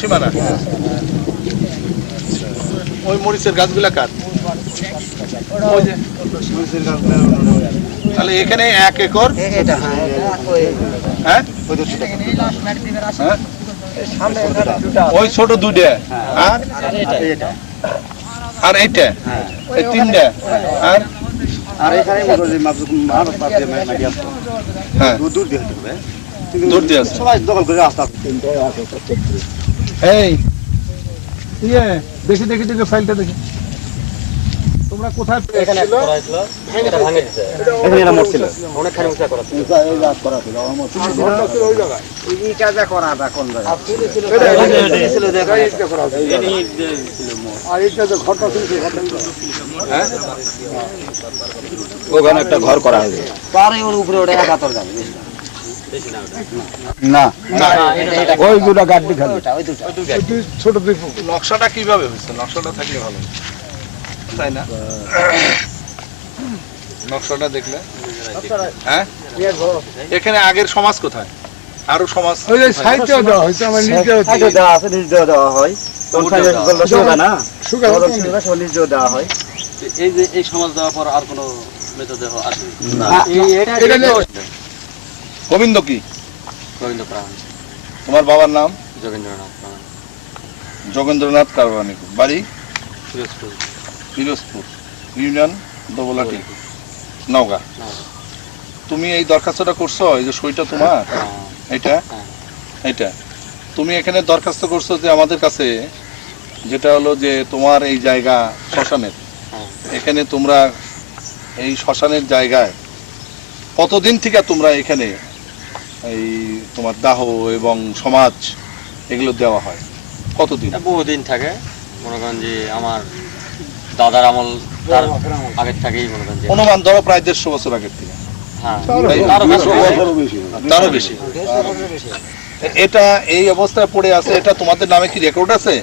সীমানা। ওই মরিচের গাছগুলা কার? ওই যে তাহলে এখানে 1 একর। হ্যাঁ ওই ছোট দুইটা আর এইটা এই তিনটা আর এখানে দূর দিয়ে আছে সবাই দখল করে রাস্তা। এই ইয়ে দেখি দেখি দেখি ফাইলটা দেখি তোমরা কোথায় এখানে করা হয়েছিল এটা ভাঙে দিয়েছে এখানে এরা মরছিল অনেকখানি উঁচা করা ছিল এই রাত করা ছিল আমার ছিল ওই জায়গায় এই কাজটা করাটা কোন জায়গায় এটা ছিল দেখা এটা করা ছিল এই ছিল মোর আর এটা যে ঘরটা ছিল ঘরটা হ্যাঁ ওখানে একটা ঘর করা হয়েছে পারে ওর উপরে ওটা একাতর যাবে না না এটা ওই দুটো গাড়ি খালি ওই দুটো ছোট দুই নকশাটা কিভাবে হয়েছে? নকশাটা থাকলে ভালো তাই না? নকশাটা দেখলে হ্যাঁ এখানে আগের সমাজ কোথায়? আরো সমাজ ওই যে সাহিত্য দেওয়া হয়েছে আমার নিজে দেওয়া আছে নিজে দেওয়া হয় কোন সাইজের গল্প শুকা না শুকা সব নিজে দেওয়া হয়। এই যে এই সমাজ দেওয়ার পর আর কোনো মৃতদেহ আসে না? এটা গোবিন্দ কি? গোবিন্দ প্রামাণিক। তোমার বাবার নাম? যোগেন্দ্রনাথ প্রামাণিক। যোগেন্দ্রনাথ প্রামাণিক। বাড়ি? পিরোজপুর। পিরোজপুর ইউনিয়ন দোবলাটি নওগাঁ। তুমি এই দরখাস্তটা করছো এই যে সইটা তোমার এটা এটা তুমি এখানে দরখাস্ত করছো যে আমাদের কাছে যেটা হলো যে তোমার এই জায়গা শ্মশানের এখানে তোমরা এই শ্মশানের জায়গায় কতদিন থেকে তোমরা এখানে এই তোমার দাহ এবং সমাজ এগুলো দেওয়া হয় কতদিন? বহুদিন থাকে মনে করেন যে আমার দাদার আমল তার আগের থেকেই মনে করেন অনুমান ধরো প্রায় 150 বছর আগের থেকে। হ্যাঁ তারও বেশি। এটা এই অবস্থায় পড়ে আছে এটা তোমাদের নামে কি রেকর্ড আছে?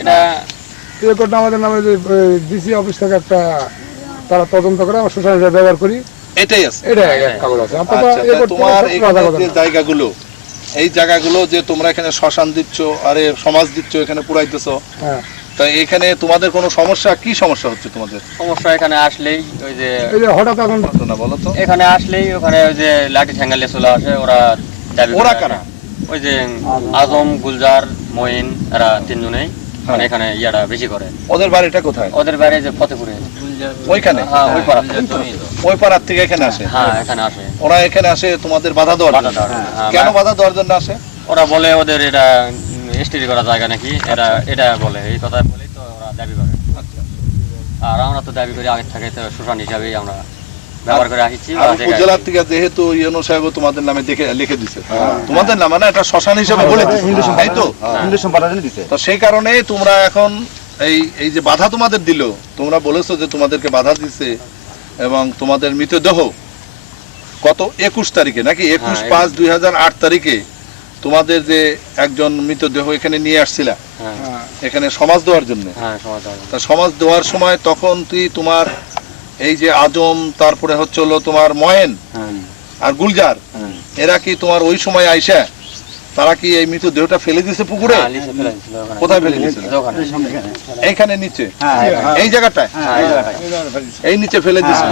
এটা রেকর্ড আমাদের নামে যে ডিসি অফিস থেকে একটা তারা তদন্ত করে আমরা সোশ্যাল মিডিয়া ব্যবহার করি এটাই আছে এটা এক কাগজ আছে। তোমার এখানে যে জায়গাগুলো এই জায়গাগুলো যে তোমরা এখানে শ্মশান দিচ্ছ আরে সমাজ দিচ্ছ এখানে পুরাইতেছো তা এখানে তোমাদের কোনো সমস্যা কি সমস্যা হচ্ছে তোমাদের? সমস্যা এখানে আসলেই ওই যে হঠাৎ এখন না বলো তো এখানে আসলেই ওখানে ওই যে লাঠি ঠ্যাঙ্গালে চলে আসে ওরা দাবি ওরা কারা? ওই যে আজম গুলজার মঈন এরা তিনজনেই মানে এখানে ইয়াটা বেশি করে। ওদের বাড়িটা কোথায়? ওদের বাড়ি যে ফতেপুরে ওইখানে ওই পাড়া ওই পাড়ার থেকে এখানে আসে? হ্যাঁ এখানে আসে। ওরা এখানে আসে তোমাদের বাধা দেওয়ার জন্য? কেন বাধা দেওয়ার জন্য আসে? ওরা বলে ওদের এটা স্টেডি করা জায়গা নাকি এরা এটা বলে এই কথা বলেই তো ওরা দাবি করে। আর আমরা তো দাবি করি আগের থেকে তো শ্মশান হিসাবেই আমরা ব্যবহার করে আসছি। উপজেলা থেকে যেহেতু ইউনো সাহেব তোমাদের নামে লিখে দিছে তোমাদের নামে না এটা শ্মশান হিসেবে বলে তাই তো তো সেই কারণে তোমরা এখন এই যে বাধা তোমাদের দিল তোমরা বলেছো যে তোমাদেরকে বাধা দিছে এবং তোমাদের মৃতদেহ কত 21 তারিখে নাকি 21/5/2008 তারিখে তোমাদের যে একজন মৃতদেহ এখানে নিয়ে আসছিলা এখানে সমাজ দেওয়ার জন্য। তা সমাজ দেওয়ার সময় তখন তুই তোমার এই যে আজম তারপরে হচ্ছে হলো তোমার ময়েন আর গুলজার এরা কি তোমার ওই সময় আইসা তারা কি এই মৃতদেহটা ফেলে দিয়েছে পুকুরে? কোথায় ফেলে দিয়েছে? এইখানে নিচে এই জায়গাটায় এই নিচে ফেলে দিয়েছিল।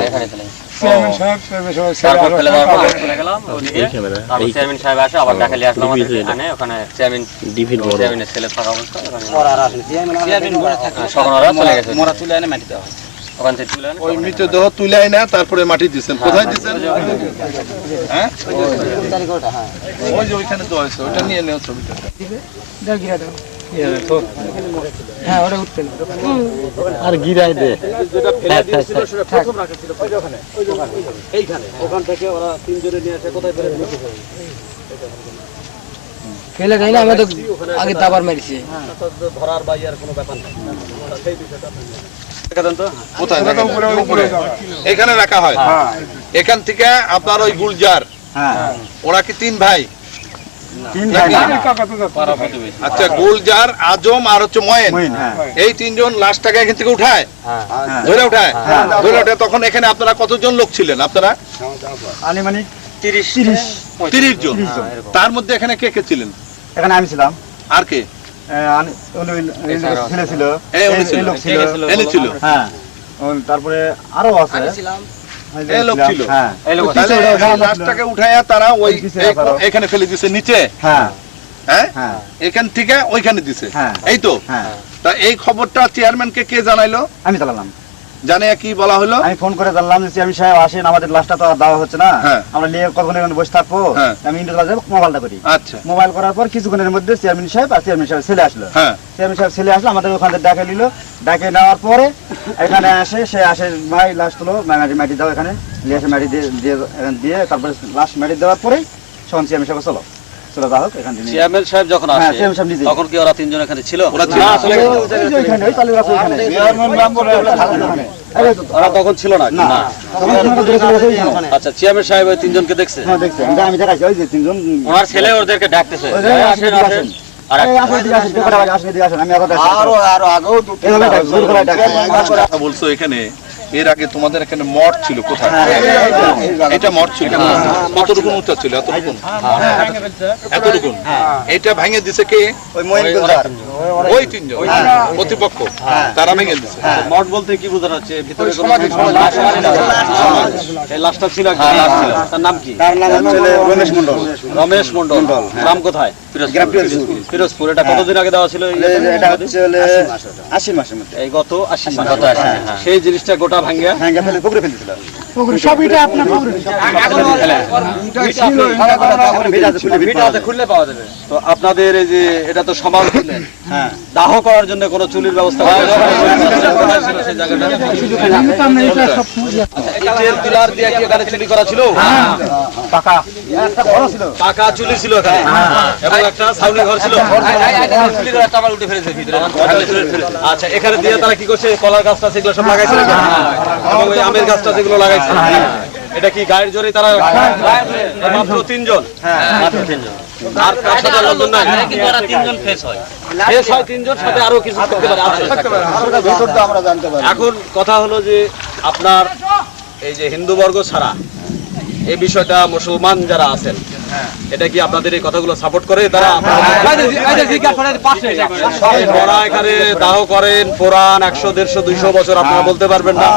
চেয়ারম্যান সাহেব আসে আবার ডাকালি আসলাম ওখানে চেয়ারম্যানের ছেলে থাকা অবস্থা চলে গেছে তুলে এনে মাটি দেওয়া হয়। ওই মৃতদেহ তুলে না তারপরে মাটি দিচ্ছেন কোথায় দিচ্ছেন? হ্যাঁ ওই যে ওইখানে তো আছে ওটা নিয়ে নেও ছবিটা। আর গিরাই দে ওখান থেকে ওরা তিনজনে নিয়ে আসে কোথায় ফেলে দিয়েছে? ফেলে দেয় না আমরা তো আগে দাবার মেরেছি ধরার বা ইয়ার কোনো ব্যাপার নেই সেই বিষয়টা এখানে রাখা হয়। এখান থেকে আপনার ওই গুলজার ওরা কি 3 ভাই? আচ্ছা গুলজার আজম আর হচ্ছে ময়েন এই 3 জন লাশটাকে এখান থেকে উঠায় ধরে উঠায় তখন এখানে আপনারা কতজন লোক ছিলেন? আপনারা 30 জন। তার মধ্যে এখানে কে কে ছিলেন? এখানে আমি ছিলাম, আর কে? ছেলে ছিল, উনি ছিল। এই লোক ছিল, এনে ছিল। হ্যাঁ তারপরে আরো আছে, এই লোক ছিল। হ্যাঁ তাহলে এই লাশটাকে উঠাইয়া তারা ওই এখানে ফেলে দিছে নিচে। হ্যাঁ হ্যাঁ, হ্যাঁ এখান থেকে ওইখানে দিছে। হ্যাঁ। এই তো। হ্যাঁ তা এই খবরটা চেয়ারম্যানকে কে জানাইলো? আমি চালালাম, জানে কি বলা হলো? আমি ফোন করে জানলাম যে চেয়ারম্যান সাহেব আসেন, আমাদের লাশটা তো আর দেওয়া হচ্ছে না, হ্যাঁ। আমরা নিয়ে কতক্ষণ এখানে বসে থাকবো, হ্যাঁ। আমি ইন্টারনেটে মোবাইলটা করি। আচ্ছা। মোবাইল করার পর কিছুক্ষণের মধ্যে চেয়ারম্যান সাহেব আর চেয়ারম্যান সাহেব ছেলে আসলো। হ্যাঁ। চেয়ারম্যান সাহেব ছেলে আসলো, আমাদের ওখানে ডাকে নিল, ডাকে নেওয়ার পরে এখানে সে আসে, ভাই লাশ তুলো, মাটি দাও, এখানে নিয়ে এসে মাটি দিয়ে তারপরে লাশ মাটি দেওয়ার পরে তখন চেয়ারম্যান সাহেব চলো যা হোক এখান থেকে। চেয়ারম্যান সাহেব যখন হ্যাঁ, আসে চেয়ারম্যান সাহেব নিজে। তখন কি ওরা তিনজন এখানে ছিল? ওরা ছিল না, চলে গেছে। ওই তালের গাছ ওইখানে। ওরা তখন ছিল না? না। না। তখন ওনারা দূরে চলে গেছে ওইখানে। আচ্ছা, চেয়ারম্যান সাহেব ওই তিনজনকে দেখছে? হ্যাঁ দেখছি, আমি দেখাচ্ছি, ওই যে তিনজন। ওনার ছেলে ওদেরকে ডাকতেছে, ওই যে আসেন, আসেন। আর এই আসেন, এদিকে আসেন, আসেন, এদিকে আসেন, আমি আবার ডাকছি। এইভাবে ডাকছি, জোর করে ডাকছি। কথা বলছো এখানে, এর আগে তোমাদের এখানে মঠ ছিল কোথায়? এটা মঠ ছিল। কতটুকু উঁচা ছিল? এতটুকু। এটা ভেঙে দিছে কে? ওই মঈন গুলজার। ওই তিনজন প্রতিপক্ষ, তারা ভেঙে দিছে। মঠ বলতে কি বোঝানো হচ্ছে? ভিতরে কোনো এই লাশটা ছিল, তার নাম কি? তার নাম হচ্ছে রমেশ মণ্ডল। রমেশ মণ্ডল। গ্রাম কোথায়? গ্রাম পিরোজপুর। এটা কতদিন আগে দেওয়া ছিল? এটা হচ্ছে 80 মাসের মধ্যে। এই গত 80 মাস। সেই জিনিসটা গোটা ভাঙ্গিয়া ভাঙ্গা ফেলে পুকুরে ফেলে দিছিল। সব এটা আপনার খুললে পাওয়া যাবে। তো আপনাদের এই যে এটা তো সমাজ দিলেন, হ্যাঁ দাহ করার জন্য কোনো চুলির ব্যবস্থা সেই জায়গাটা ইটের পিলার দিয়ে কি এখানে চুলি করা ছিল? পাকা একটা বড় ছিল, পাকা চুলি ছিল এখানে, এবং একটা ছাউনি ঘর ছিল। চুলির একটা আবার উঠে ফেলেছে ভিতরে। আচ্ছা, এখানে দিয়ে তারা কি করছে? কলার গাছটা সেগুলো সব লাগাইছিল, এবং ওই আমের গাছটা যেগুলো লাগাইছে, এটা কি গায়ের জোরে তারা? মাত্র তিনজন। মাত্র তিনজন। আর তার সাথে লোকজন নাই? তিনজন ফেস হয়, তিনজন, সাথে আরো কিছু থাকতে পারে। আমরা জানতে পারি। এখন কথা হলো যে আপনার এই যে হিন্দু বর্গ ছাড়া এই বিষয়টা মুসলমান যারা আছেন, এটা কি আপনাদের এই কথাগুলো সাপোর্ট করে? তারা ওরা এখানে দাহ করেন পুরাণ 100, 150, 200 বছর, আপনারা বলতে পারবেন না,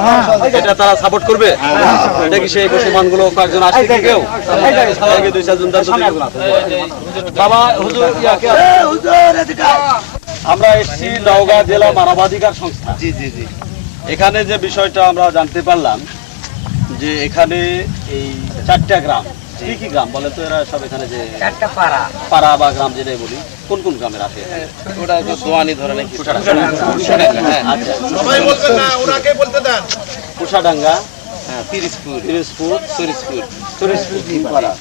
এটা তারা সাপোর্ট করবে? এটা কি সেই মুসলমানগুলো কয়েকজন আসছে কি কেউ? 2-4 জন বাবা হুজুর আমরা এসেছি নওগাঁ জেলা মানবাধিকার সংস্থা। জি জি জি। এখানে যে বিষয়টা আমরা জানতে পারলাম যে এখানে এই 4টা গ্রাম, কি কি গ্রাম বলে তো? এরা সব এখানে যে 4টা পাড়া বা গ্রাম যেটাই বলি, কোন কোন গ্রামের আসে? ওটা যে দোয়ানি ধরনের আচ্ছা, সবাই বলবেন না, ওনাকে বলতে দেন। কুশাডাঙ্গা, পিরিজপুর, পিরোজপুর, সরিষপুর, পাড়া।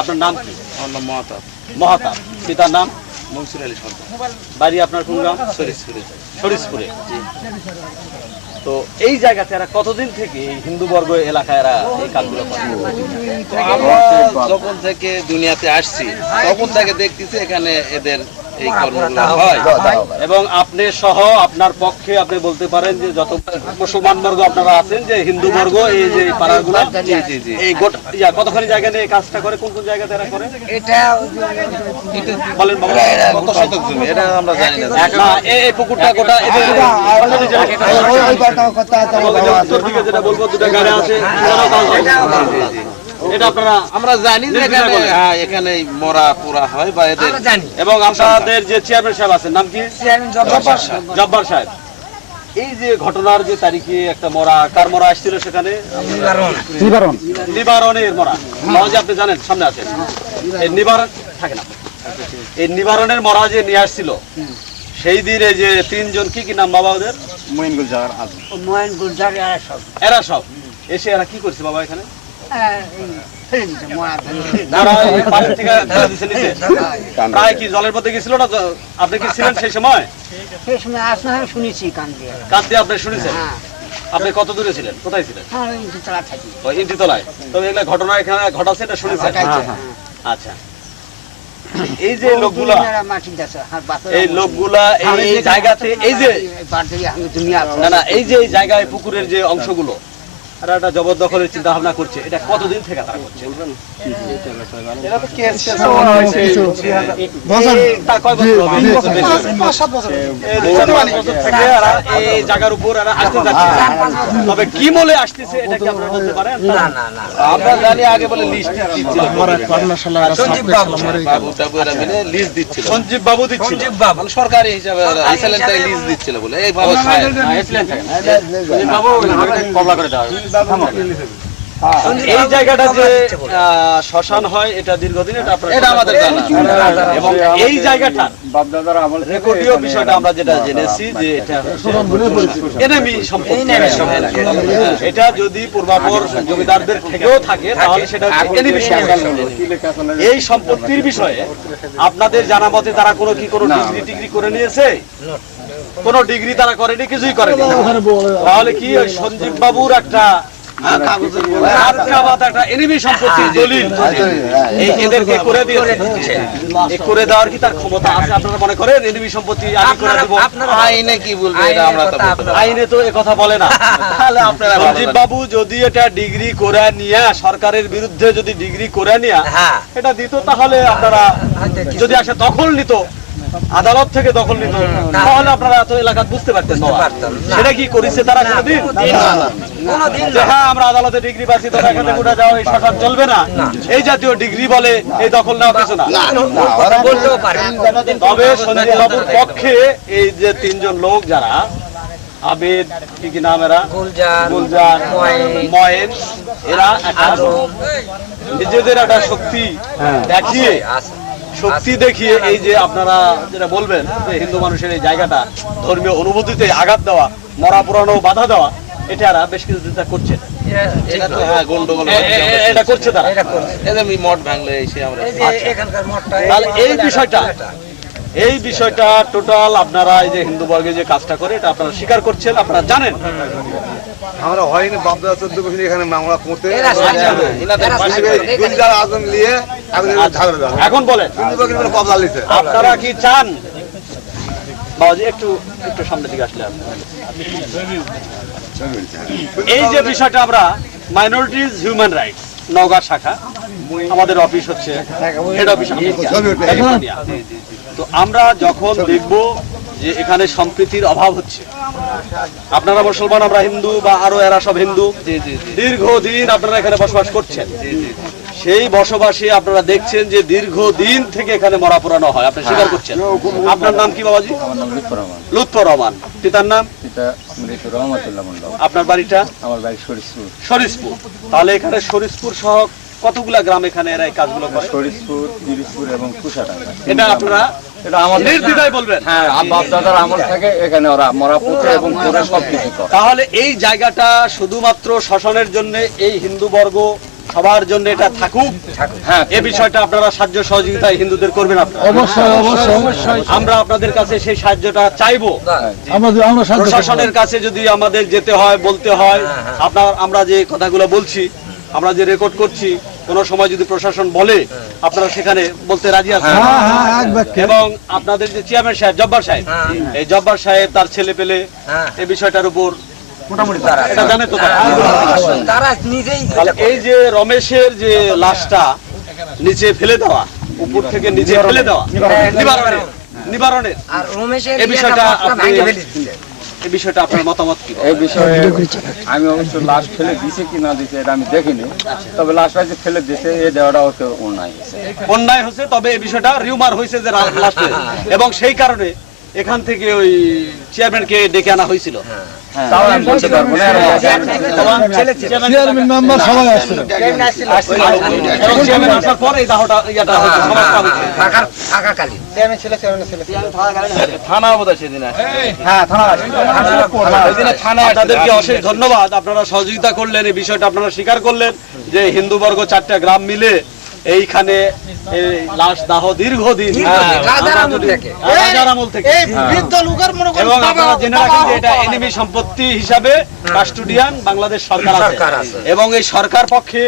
আপনার নাম কি? আমার নাম মহাতাব, মহাতাব। পিতার নাম? মনসুর আলী সরকার, বাড়ি আপনার কোন গ্রাম? সরিষপুরে। শরীফপুরে। তো এই জায়গাতে এরা কতদিন থেকে এই হিন্দু বর্গ এলাকায় এরা এই কাজগুলো করে? আমরা যখন থেকে দুনিয়াতে আসছি তখন থেকে দেখতেছি এখানে এদের এই কর্মগুলো হয়। এবং আপনি সহ আপনার পক্ষে আপনি বলতে পারেন যে যত মুসলমান বর্গ আপনারা আছেন, যে হিন্দু বর্গ এই যে পাড়াগুলো, এই গোটা কতখানি জায়গা নিয়ে এই কাজটা করে? কোন কোন জায়গাতে এরা করে? বলেন বাবা। কত শতক জমি এটা আমরা জানি না। না, এই পুকুরটা গোটা এদের উত্তর দিকে যেটা বলবো, দুটা গাড়ি আছে, এটা আপনারা আমরা জানি যে এখানে এখানে মরা পোড়া হয় বা এদের। এবং আপনাদের যে চেয়ারম্যান সাহেব আছেন, নাম কি? জব্বার সাহেব। এই যে ঘটনার যে তারিখে একটা মরা, কার মরা আসছিল সেখানে? নিবারণের মরা। যে আপনি জানেন, সামনে আছেন এই নিবারণ থাকে না, এই নিবারণের মরা যে নিয়ে আসছিল সেই দিন এই যে তিনজন, কি কি নাম বাবা ওদের? মঈন গুলজার, এরা সব এসে এরা কি করছে বাবা এখানে? প্রায় কি জলের মধ্যে গেছিল না? আপনি কি ছিলেন সেই সময়? শুনেছি কান দিয়ে। কান দিয়ে আপনি শুনেছেন? আপনি কত দূরে ছিলেন? কোথায় ছিলেন? ওই ইন্টিতলায়। তবে এগুলা ঘটনা এখানে ঘটাচ্ছে, এটা শুনেছেন? আচ্ছা, এই যে লোকগুলা, এই লোকগুলা এই জায়গাতে, এই যে না না, এই যে এই জায়গায় পুকুরের যে অংশগুলো, আর একটা জবরদখলের চিন্তা ভাবনা করছে, এটা কতদিন থেকে তারা করছে? এটা তো কেস হওয়া হয়েছে। তা কয় বছর হবে? 5-7 বছর। এই 2-5 বছর থেকে এরা এই জায়গার উপর এরা আসতে যাচ্ছে। তবে কি বলে আসতেছে এটা কি আপনারা বলতে পারেন? আমরা জানি আগে বলে লিস্ট দিচ্ছিল, সঞ্জীব বাবু এরা মিলে লিস্ট দিচ্ছিল, সঞ্জীব বাবু দিচ্ছিল। মানে সরকারি হিসাবে আইসল্যান্ড থেকে লিস্ট দিচ্ছিল বলে এইভাবে খায়। সঞ্জীব বাবু কবলা করে দেওয়া এই জায়গাটা যে শ্মশান হয় এটা দীর্ঘদিন এটা আমাদের জানা। এবং এই জায়গাটা রেকর্ডীয় বিষয়টা আমরা যেটা জেনেছি যে এটা এনএমি সম্পত্তি। এটা যদি পূর্বাপর জমিদারদের থেকেও থাকে তাহলে সেটা এনএমি সম্পত্তি। এই সম্পত্তির বিষয়ে আপনাদের জানা মতে তারা কোনো ডিগ্রি করে নিয়েছে? কোনো ডিগ্রি তারা করেনি, কিছুই করেনি। তাহলে কি ওই সঞ্জীব বাবুর একটা এনিমি সম্পত্তির দলিল এই এদেরকে করে দিয়েছে? করে দেওয়ার কি তার ক্ষমতা আছে আপনারা মনে করেন? এনিমি সম্পত্তি আমি করে দেব, আইনে কি বলবে এটা আমরা তো বলতে পারি। আইনে তো কথা বলে না। তাহলে আপনারা সঞ্জীব বাবু যদি এটা ডিগ্রি করে নিয়ে সরকারের বিরুদ্ধে যদি ডিগ্রি করে নিয়ে এটা দিত, তাহলে আপনারা যদি আসে দখল নিত, আদালত থেকে দখল নিত, তাহলে আপনারা এত এলাকা বুঝতে পারতেন না। সেটা কি করেছে তারা কোনোদিন? যে হ্যাঁ আমরা আদালতে ডিগ্রি পাচ্ছি, তবে এখানে উঠে যাওয়া এই সরকার চলবে না, এই জাতীয় ডিগ্রি বলে এই দখল নেওয়া কিছু না। তবে সঞ্জীব বাবুর পক্ষে এই যে 3 জন লোক যারা আবেদ, কি নাম এরা, গুলজার, ময়েন, এরা নিজেদের একটা শক্তি দেখিয়ে এই যে আপনারা যেটা বলবেন যে হিন্দু মানুষের এই জায়গাটা ধর্মীয় অনুভূতিতে আঘাত দেওয়া, মরা পুরানো বাধা দেওয়া, এটা এরা বেশ কিছু দিন করছে। এটা তো হ্যাঁ গন্ডগোল এটা করছে তারা। এদের মঠ ভাঙলে এসে আমরা তাহলে এই বিষয়টা টোটাল আপনারা এই যে হিন্দু বর্গে যে কাজটা করে এটা আপনারা স্বীকার করছেন, আপনারা জানেন। আমরা হয়নি বাপদাদা 14 বছর এখানে মামলা করতে এখন বলেন আপনারা কি চান? বাবাজি একটু সামনের দিকে আসলে এই যে বিষয়টা আমরা মাইনরিটিজ হিউম্যান রাইটস নওগাঁ শাখা, আমাদের অফিস হচ্ছে হেড অফিস। তো আমরা যখন দেখব যে এখানে সম্প্রীতির অভাব হচ্ছে, আপনারা মুসলমান, আমরা হিন্দু বা আরো এরা সব হিন্দু, দীর্ঘদিন আপনারা এখানে বসবাস করছেন, সেই বসবাসে আপনারা দেখছেন যে দীর্ঘদিন থেকে এখানে মরা পুরানো হয়, আপনি স্বীকার করছেন। আপনার নাম কি বাবাজি? লুৎফর রহমান। পিতার নাম? আপনার বাড়িটা? আমার বাড়ি শরীফপুর। তাহলে এখানে শরীফপুর সহ কতগুলা গ্রাম এখানে এরা এই কাজগুলো করে? পিরিজপুর এবং কুশাডাঙ্গা। এটা আপনারা নির্দ্বিধায় বলবেন? হ্যাঁ, বাপ দাদার আমল থেকে এখানে ওরা মরা পুঁতে এবং করে সবকিছু করে। তাহলে এই জায়গাটা শুধুমাত্র শ্মশানের জন্য, এই হিন্দু বর্গ সবার জন্য এটা থাকুক। হ্যাঁ, এই বিষয়টা আপনারা সাহায্য সহযোগিতায় হিন্দুদের করবেন আপনারা? অবশ্যই। আমরা আপনাদের কাছে সেই সাহায্যটা চাইবো। প্রশাসনের কাছে যদি আমাদের যেতে হয়, বলতে হয়, আমরা যে কথাগুলো বলছি, আমরা যে রেকর্ড করছি, কোন সময় যদি প্রশাসন বলে আপনারা সেখানে বলতে রাজি আছেন? এবং আপনাদের যে চেয়ারম্যান সাহেব, জব্বার সাহেব, এই জব্বার সাহেব তার ছেলে পেলে এই বিষয়টার উপর মোটামুটি এটা জানে তো তারা নিজেই। এই যে রমেশের যে লাশটা নিচে ফেলে দেওয়া, উপর থেকে নিচে ফেলে দেওয়া, নিবারণের এই বিষয়টা এই বিষয়টা আপনার মতামত কি? এই বিষয়ে আমি অবশ্য লাশ ফেলে দিছে কি না দিছে এটা আমি দেখিনি, তবে লাশটা যে ফেলে দিছে এই দেওয়াটা হচ্ছে অন্যায় হচ্ছে। তবে এই বিষয়টা রিউমার হয়েছে যে লাশ, এবং সেই কারণে এখান থেকে ওই চেয়ারম্যানকে ডেকে আনা হয়েছিল। আপনাদেরকে অশেষ ধন্যবাদ, আপনারা সহযোগিতা করলেন, এই বিষয়টা আপনারা স্বীকার করলেন যে হিন্দু বর্গ 4টা গ্রাম মিলে এইখানে লাশ দাহ দীর্ঘদিন রাজার আমল থেকে, এবং আপনারা জেনে রাখেন যে এটা এনিমি সম্পত্তি হিসাবে কাস্টোডিয়ান বাংলাদেশ সরকার আছে, এবং এই সরকার পক্ষে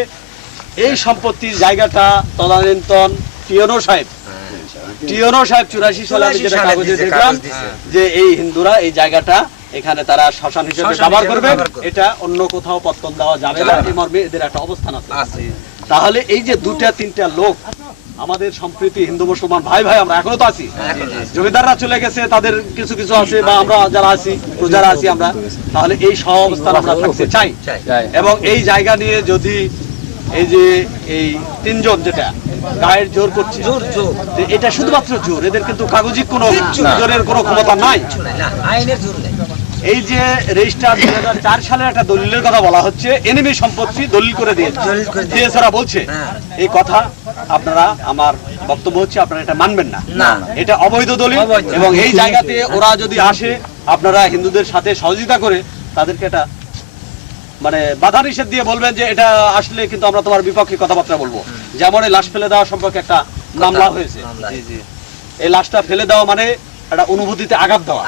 এই সম্পত্তির জায়গাটা তদানীন্তন টিওনো সাহেব 84 সালে আমি যেটা কাগজে দেখলাম যে এই হিন্দুরা এই জায়গাটা এখানে তারা শ্মশান হিসেবে ব্যবহার করবে, এটা অন্য কোথাও পত্তন দেওয়া যাবে না, এই মর্মে এদের একটা অবস্থান আছে। তাহলে এই যে দুটা তিনটা লোক আমাদের সম্প্রীতি হিন্দু মুসলমান ভাই ভাই আমরা এখনো তো আছি, জমিদাররা চলে গেছে, তাদের কিছু কিছু আছে বা আমরা যারা আছি প্রজারা আছি আমরা, তাহলে এই সহ অবস্থান আমরা থাকতে চাই। এবং এই জায়গা নিয়ে যদি এই যে এই তিনজন যেটা গায়ের জোর করছে, এটা শুধুমাত্র জোর, এদের কিন্তু কাগজি কোনো জোরের কোনো ক্ষমতা নাই। এই যে রেজিস্টার 2004 সালের একটা দলিলের কথা বলা হচ্ছে, এনিমি সম্পত্তি দলিল করে দিয়েছে ওরা বলছে, এই কথা আপনারা, আমার বক্তব্য হচ্ছে আপনারা এটা মানবেন না, এটা অবৈধ দলিল। এবং এই জায়গাতে ওরা যদি আসে, আপনারা হিন্দুদের সাথে সহযোগিতা করে তাদেরকে এটা মানে বাধা নিষেধ দিয়ে বলবেন যে এটা আসলে কিন্তু আমরা তোমার বিপক্ষে কথাবার্তা বলবো। যেমন এই লাশ ফেলে দেওয়া সম্পর্কে একটা মামলা হয়েছে, এই লাশটা ফেলে দেওয়া মানে একটা অনুভূতিতে আঘাত দেওয়া,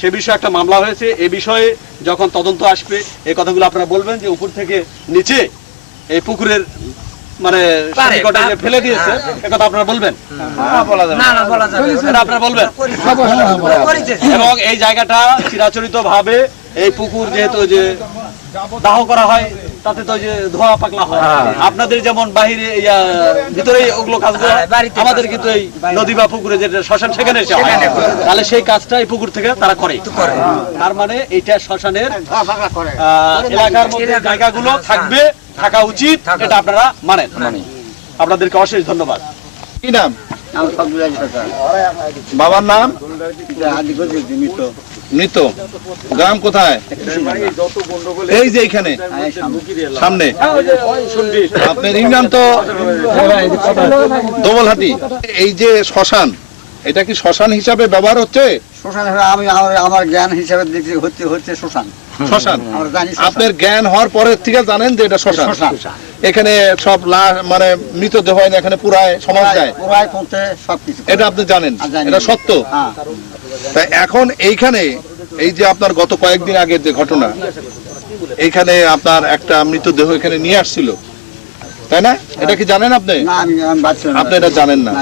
সে বিষয়ে একটা মামলা হয়েছে। এই বিষয়ে যখন তদন্ত আসবে এই কথাগুলো আপনারা বলবেন যে উপর থেকে নিচে এই পুকুরের মানে সন্নিকটে যে ফেলে দিয়েছে, এই কথা আপনারা বলবেন, এটা আপনারা বলবেন। এবং এই জায়গাটা চিরাচরিত ভাবে এই পুকুর যেহেতু যে দাহ করা হয়, তাতে তো যে ধোয়া পাকলা হয়, আপনাদের যেমন বাহিরে ভিতরে ওগুলো কাজগুলো, আমাদের কিন্তু এই নদী বা পুকুরে যেটা শ্মশান সেখানে এসে হয়, তাহলে সেই কাজটা এই পুকুর থেকে তারা করে। তার মানে এইটা শ্মশানের এলাকার মধ্যে জায়গাগুলো থাকবে, থাকা উচিত, এটা আপনারা মানেন। আপনাদেরকে অশেষ ধন্যবাদ। কি নাম? বাবার নাম? মৃত। গ্রাম কোথায়? এই যে এখানে সামনে। আপনার ইংরাম তো দোবলহাটি। এই যে শ্মশান, এটা কি শ্মশান হিসাবে ব্যবহার হচ্ছে? শ্মশান আমি আমার জ্ঞান হিসাবে দেখছি হচ্ছে শ্মশান। শ্মশান আপনার জ্ঞান হওয়ার পরের থেকে জানেন যে এটা শ্মশান। এখানে সব মানে মৃতদেহ হয় না, এখানে পুরায় সমাজ যায়, এটা আপনি জানেন, এটা সত্য। তাই এখন এইখানে এই যে আপনার গত কয়েকদিন আগের যে ঘটনা, এইখানে আপনার একটা মৃতদেহ এখানে নিয়ে আসছিল, তাই না? এটা কি জানেন আপনি? আপনি এটা জানেন না।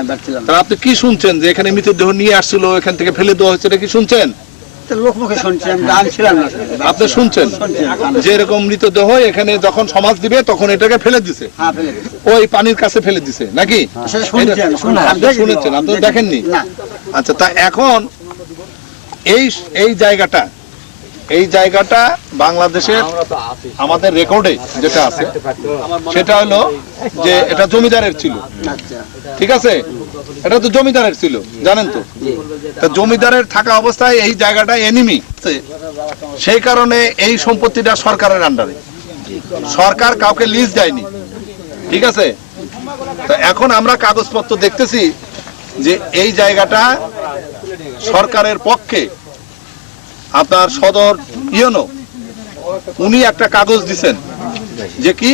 তাহলে আপনি কি শুনছেন যে এখানে মৃতদেহ নিয়ে আসছিল, এখান থেকে ফেলে দেওয়া হচ্ছে, এটা কি শুনছেন? আপনি শুনছেন যে এরকম মৃতদেহ এখানে যখন সমাজ দিবে তখন এটাকে ফেলে দিছে, ওই পানির কাছে ফেলে দিছে নাকি? শুনেছেন, আপনি দেখেননি? আচ্ছা, তা এখন এই জায়গাটা বাংলাদেশের আমাদের রেকর্ডে যেটা আছে সেটা হলো যে এটা জমিদারের ছিল, ঠিক আছে? এটা তো জমিদারের ছিল, জানেন তো? তা জমিদারের থাকা অবস্থায় এই জায়গাটা এনিমি, সেই কারণে এই সম্পত্তিটা সরকারের আন্ডারে, সরকার কাউকে লিজ দেয়নি, ঠিক আছে? তো এখন আমরা কাগজপত্র দেখতেছি যে এই জায়গাটা সরকারের পক্ষে। আপনার সদর ইউনো উনি একটা কাগজ দিছেন যে কি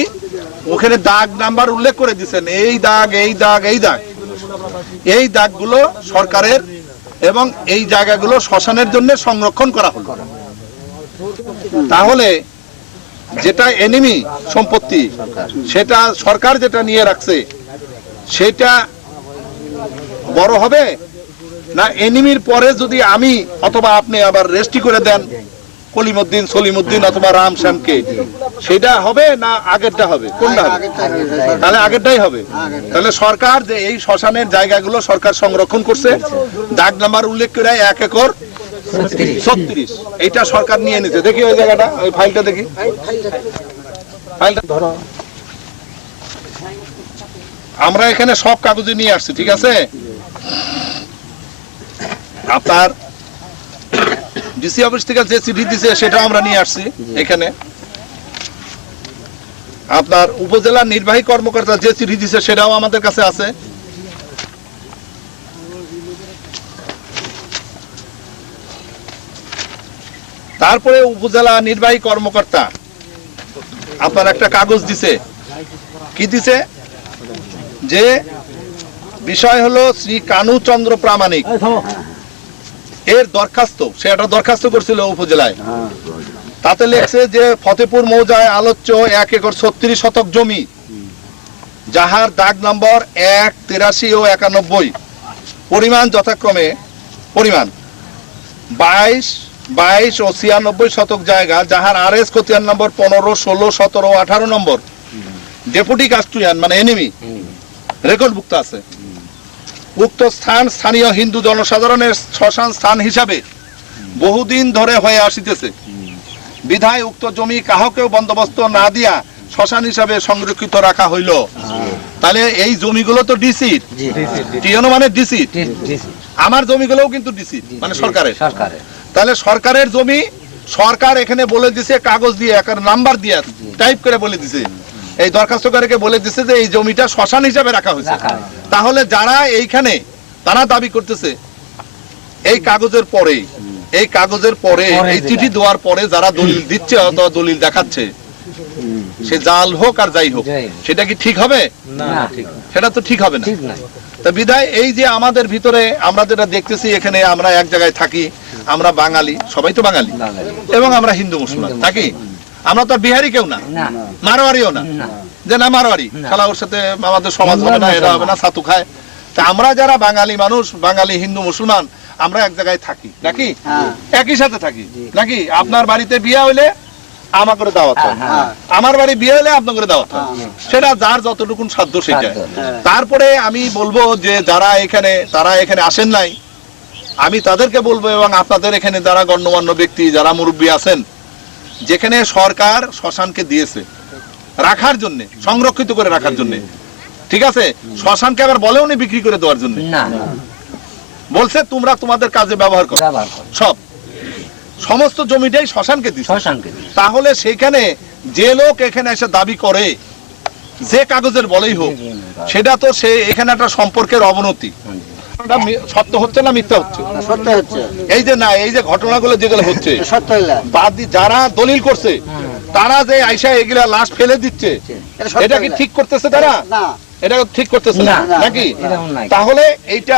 ওখানে দাগ নাম্বার উল্লেখ করে দিছেন, এই দাগ এই দাগ এই দাগ, এই দাগগুলো সরকারের, এবং এই জায়গাগুলো শ্মশানের জন্য সংরক্ষণ করা হলো। তাহলে যেটা এনিমি সম্পত্তি সেটা সরকার যেটা নিয়ে রাখছে সেটা বড় হবে না এনিমির পরে যদি আমি অথবা আপনি আবার রেজিস্ট্রি করে দেন কলিমউদ্দিন সলিমউদ্দিন অথবা রাম শ্যামকে, সেটা হবে না আগেরটা হবে? কোনটা হবে? তাহলে আগেরটাই হবে। তাহলে সরকার যে এই শ্মশানের জায়গাগুলো সরকার সংরক্ষণ করছে, দাগ নাম্বার উল্লেখ করে 1 একর 36, এইটা সরকার নিয়ে নিছে। দেখি ওই জায়গাটা, ওই ফাইলটা দেখি, ফাইলটা ধরো। আমরা এখানে সব কাগজে নিয়ে আসছি, ঠিক আছে? আপনার ডিসি অফিস থেকে যে চিঠি দিছে সেটাও আমরা নিয়ে আসছি এখানে। আপনার উপজেলা নির্বাহী কর্মকর্তা যে চিঠি দিছে সেটাও আমাদের কাছে আছে। তারপরে উপজেলা নির্বাহী কর্মকর্তা আপনার একটা কাগজ দিছে, কি দিছে? যে বিষয় হলো শ্রী কানুচন্দ্র প্রামাণিক এর দরখাস্ত, সে একটা দরখাস্ত করছিল উপজেলায়। তাতে লেখছে যে ফতেপুর মৌজায় আলোচ্য 1 একর 36 শতক জমি, যাহার দাগ নম্বর 1, 83 ও 91, পরিমাণ যথাক্রমে পরিমাণ 22, 22 ও 96 শতক জায়গা যাহার আরএস খতিয়ান নম্বর 15, 16, 17, 18 নম্বর ডেপুটি কাস্টুরিয়ান মানে এনিমি রেকর্ডভুক্ত আছে। উক্ত স্থান স্থানীয় হিন্দু জনসাধারণের শ্মশান স্থান হিসাবে বহুদিন ধরে হয়ে আসিতেছে, বিধায় উক্ত জমি কাহকেও বন্দোবস্ত না দিয়া শ্মশান হিসাবে সংরক্ষিত রাখা হইল। তাহলে এই জমিগুলো তো ডিসির, টিএনও মানে ডিসি, আমার জমিগুলোও কিন্তু ডিসি মানে সরকারের। তাহলে সরকারের জমি সরকার এখানে বলে দিছে কাগজ দিয়ে একটা নাম্বার দিয়ে টাইপ করে বলে দিছে, এই দরখাস্তকারীকে বলে দিছে যে এই জমিটা শ্মশান হিসাবে রাখা হয়েছে। তাহলে যারা এইখানে তারা দাবি করতেছে এই কাগজের পরে এই চিঠি দেওয়ার পরে যারা দলিল দিচ্ছে অথবা দলিল দেখাচ্ছে, সে জাল হোক আর যাই হোক, সেটা কি ঠিক হবে? সেটা তো ঠিক হবে না। তা বিধায় এই যে আমাদের ভিতরে আমরা যেটা দেখতেছি, এখানে আমরা এক জায়গায় থাকি, আমরা বাঙালি, সবাই তো বাঙালি, এবং আমরা হিন্দু মুসলমান থাকি। আমরা তো বিহারি কেউ না, মারোয়ারিও না, যে না মারোয়ারি খেলা ওর সাথে আমাদের সমাজ হবে না, এরা হবে না, ছাতু খায়। তা আমরা যারা বাঙালি মানুষ, বাঙালি হিন্দু মুসলমান, আমরা এক জায়গায় থাকি নাকি, একই সাথে থাকি নাকি। আপনার বাড়িতে বিয়ে হইলে আমার করে দাওয়াত হয়, আমার বাড়ি বিয়ে হলে আপনার করে দাওয়াত হয়, সেটা যার যতটুকুন সাধ্য সেটা। তারপরে আমি বলবো যে যারা এখানে আসেন নাই, আমি তাদেরকে বলবো, এবং আপনাদের এখানে যারা গণ্যমান্য ব্যক্তি, যারা মুরব্বী আছেন, যেখানে সরকার শ্মশানকে দিয়েছে রাখার জন্য, সংরক্ষিত করে রাখার জন্য, ঠিক আছে, শ্মশানকে আবার বলেও নি বিক্রি করে দেওয়ার জন্য, বলছে তোমরা তোমাদের কাজে ব্যবহার করো, সব সমস্ত জমিটাই শ্মশানকে দিচ্ছে। তাহলে সেখানে যে লোক এখানে এসে দাবি করে, যে কাগজের বলেই হোক, সেটা তো সে এখানে একটা সম্পর্কের অবনতি। সত্য হচ্ছে না মিথ্যা হচ্ছে? এই যে না, এই যে ঘটনাগুলো যেগুলো হচ্ছে, যারা দলিল করছে তারা যে আইসা এগুলা লাশ ফেলে দিচ্ছে, এটা কি ঠিক করতেছে? তারা এটা ঠিক করতেছে না নাকি? তাহলে এইটা